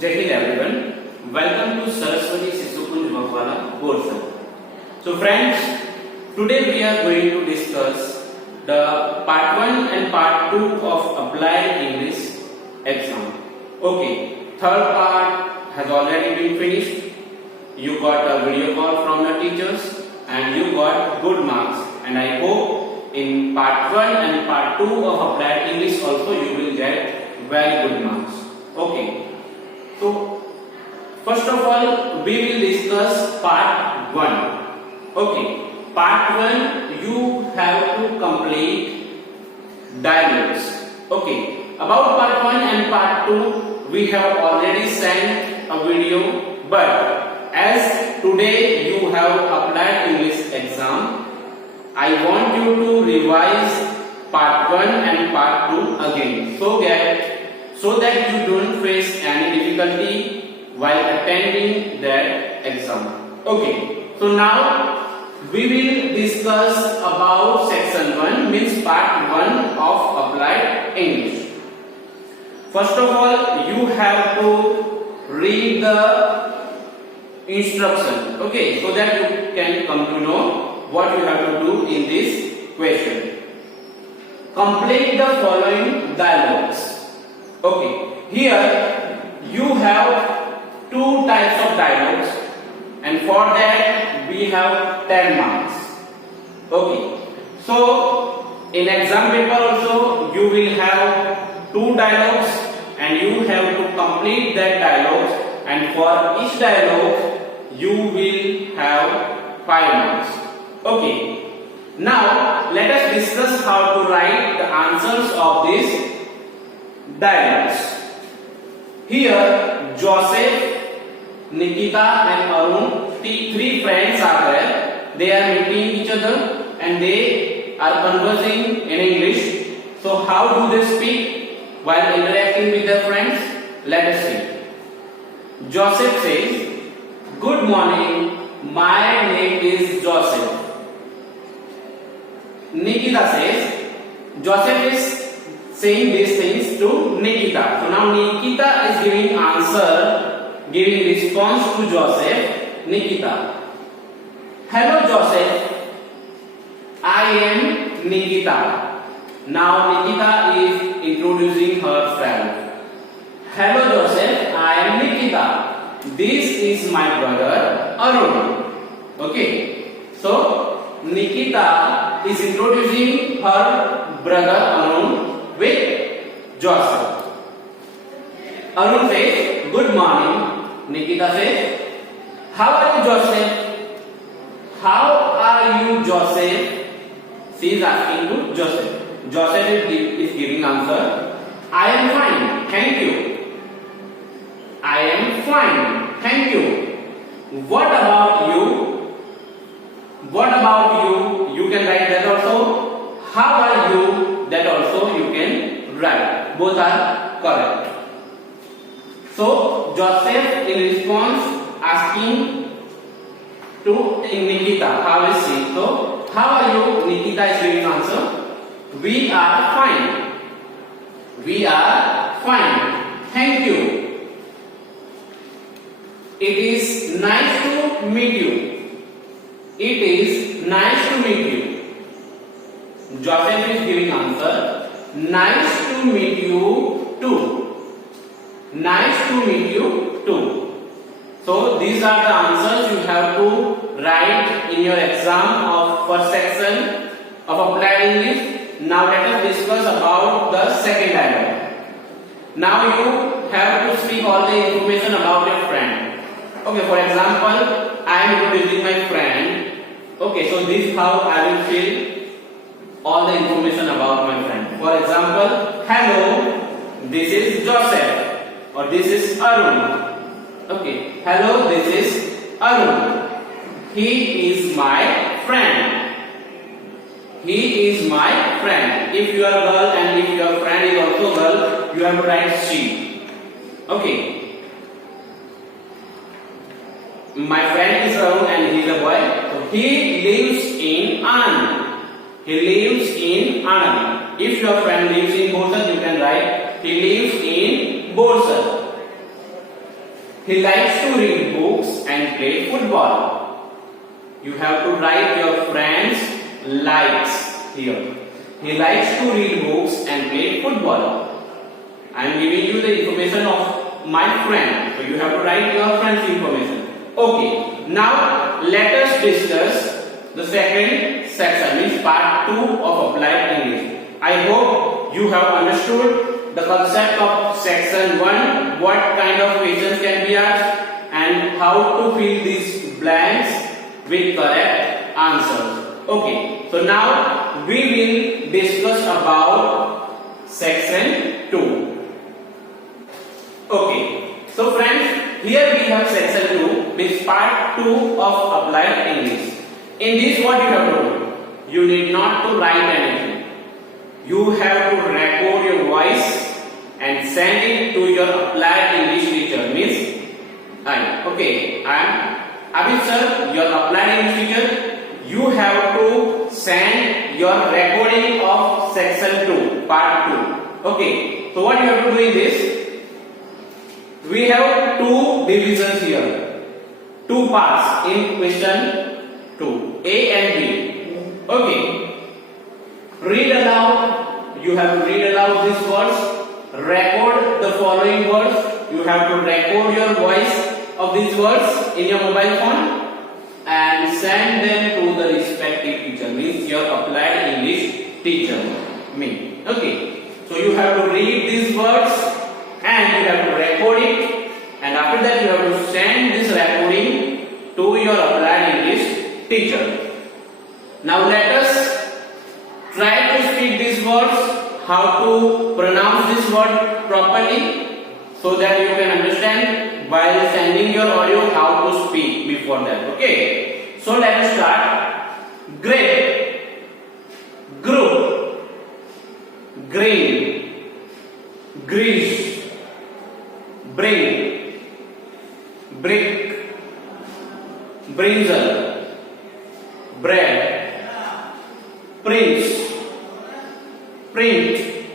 Jai Hind everyone. Welcome to Saraswati Sisukunj Makwala course. So friends, today we are going to discuss the part 1 and part 2 of applied English exam. Okay, third part has already been finished. You got a video call from your teachers and you got good marks, and I hope in part 1 and part 2 of applied English also you will get very good marks. Okay. So, first of all, we will discuss part 1. Okay, part 1 you have to complete dialogues. Okay, about part 1 and part 2 we have already sent a video, but as today you have applied English exam, I want you to revise part 1 and part 2 again, so that you don't face any difficulty while attending that exam. Okay, so now we will discuss about section 1, means part 1 of applied English. First of all, you have to read the instruction, okay, so that you can come to know what you have to do in this question. Complete the following dialogues. Okay, here you have two types of dialogues, and for that we have 10 marks. Okay, so in exam paper also you will have two dialogues and you have to complete that dialogue, and for each dialogue you will have 5 marks. Okay, now let us discuss how to write the answers of these dialogues. Here Joseph, Nikita and Arun, three friends are there. They are meeting each other and they are conversing in English. So how do they speak while interacting with their friends? Let us see. Joseph says, "Good morning, my name is Joseph." Nikita says, Joseph is saying these things to Nikita. So now Nikita is giving response to Joseph. Nikita, "Hello Joseph, I am Nikita." Now Nikita is introducing herself. "Hello Joseph, I am Nikita. This is my brother Arun." Okay, so Nikita is introducing her brother Arun with Joseph. Arun says, "Good morning." Nikita says, "How are you Joseph?" "How are you Joseph?" She is asking to Joseph. Joseph is giving answer, "I am fine, thank you." "I am fine, thank you." What about you? What about you? You can write that also. How are you? That also you can write. Both are correct. So Joseph in response asking to Nikita, how is she? So how are you? Nikita is giving answer, "We are fine. We are fine. Thank you. It is nice to meet you. It is nice to meet you." Joseph is giving answer, "Nice to meet you too. Nice to meet you too." So these are the answers you have to write in your exam of first section of applied English. Now let us discuss about the second dialogue. Now you have to speak all the information about your friend. Okay, for example, I am introducing my friend. Okay, so this is how I will fill all the information about my friend. For example, "Hello, this is Joseph," or "This is Arun." Okay, "Hello, this is Arun. He is my friend. He is my friend." If you are girl and if your friend is also girl, you have to write she. Okay. My friend is Arun and he is a boy. So he lives in Anand. He lives in Anand. If your friend lives in Borsad, you can write he lives in Borsad. He likes to read books and play football. You have to write your friend's likes here. He likes to read books and play football. I am giving you the information of my friend. So you have to write your friend's information. Okay. Now let us discuss the second section, means part 2 of applied English. I hope you have understood the concept of section 1, what kind of questions can be asked and how to fill these blanks with correct answers. Okay, so now we will discuss about section 2. Okay, so friends, here we have section 2, this part 2 of applied English. In this, what you have to do? You need not to write anything. You have to record your voice and send it to your applied English teacher. Means, I am Abid sir, your applied English teacher. You have to send your recording of section 2, part 2. Okay, so what you have to do in this? We have two divisions here, two parts in question 2, A and B. Okay, read aloud. You have to read aloud these words. Record the following words. You have to record your voice of these words in your mobile phone and send them to the respective teacher. Means your applied English teacher. Me. Okay. So you have to read these words and you have to record it. And after that you have to send this recording to your applied English teacher. Now let us try to speak these words, how to pronounce this word properly, so that you can understand while sending your audio how to speak before that. Okay, so let us start. Grape, group, green, grease, bring, brick, brinjal, bread, prince, print,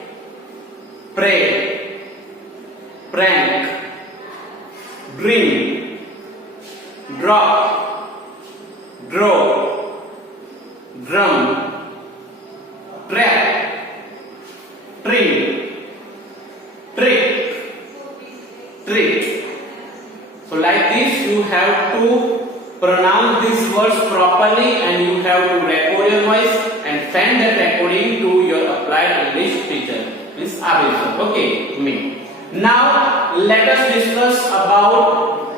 pray, prank, dream, drop, draw, drum, trap, trim, trick, treat. So like this you have to pronounce these words properly and you have to record your voice and send that recording to your applied English teacher. Means Abhi. Okay, me. Now let us discuss about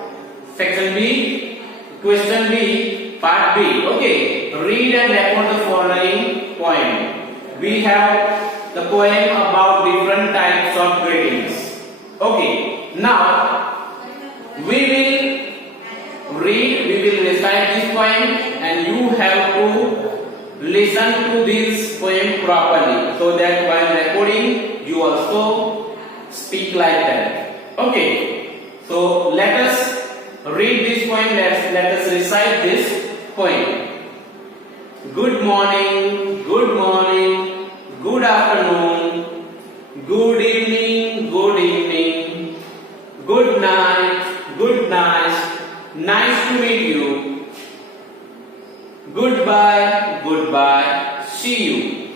section B, question B, part B. Okay, read and record the following poem. We have the poem about different types of greetings. Okay, now we will read, we will recite this poem and you have to listen to this poem properly so that while recording you also speak like that. Okay, so let us read this poem, let us recite this poem. Good morning, good morning, good afternoon, good evening, good evening, good night, good night. Nice to meet you. Goodbye, goodbye. See you.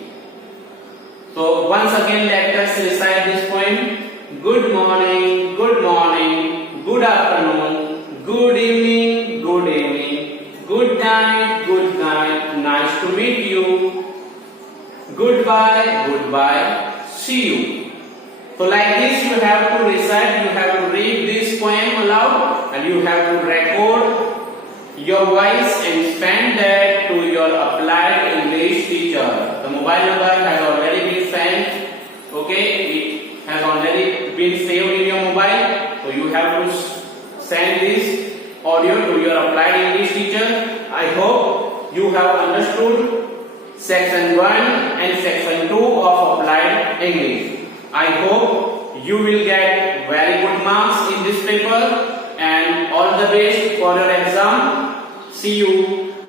So once again let us recite this poem. Good morning, good morning, good afternoon, good evening, good evening, good night, good night. Nice to meet you. Goodbye, goodbye. See you. So like this you have to recite, you have to read this poem aloud and you have to record your voice and send that to your applied English teacher. The mobile number has already been sent. Okay, it has already been saved in your mobile. So you have to send this audio to your applied English teacher. I hope you have understood section 1 and section 2 of applied English. I hope you will get very good marks in this paper and all the best for your exam. See you.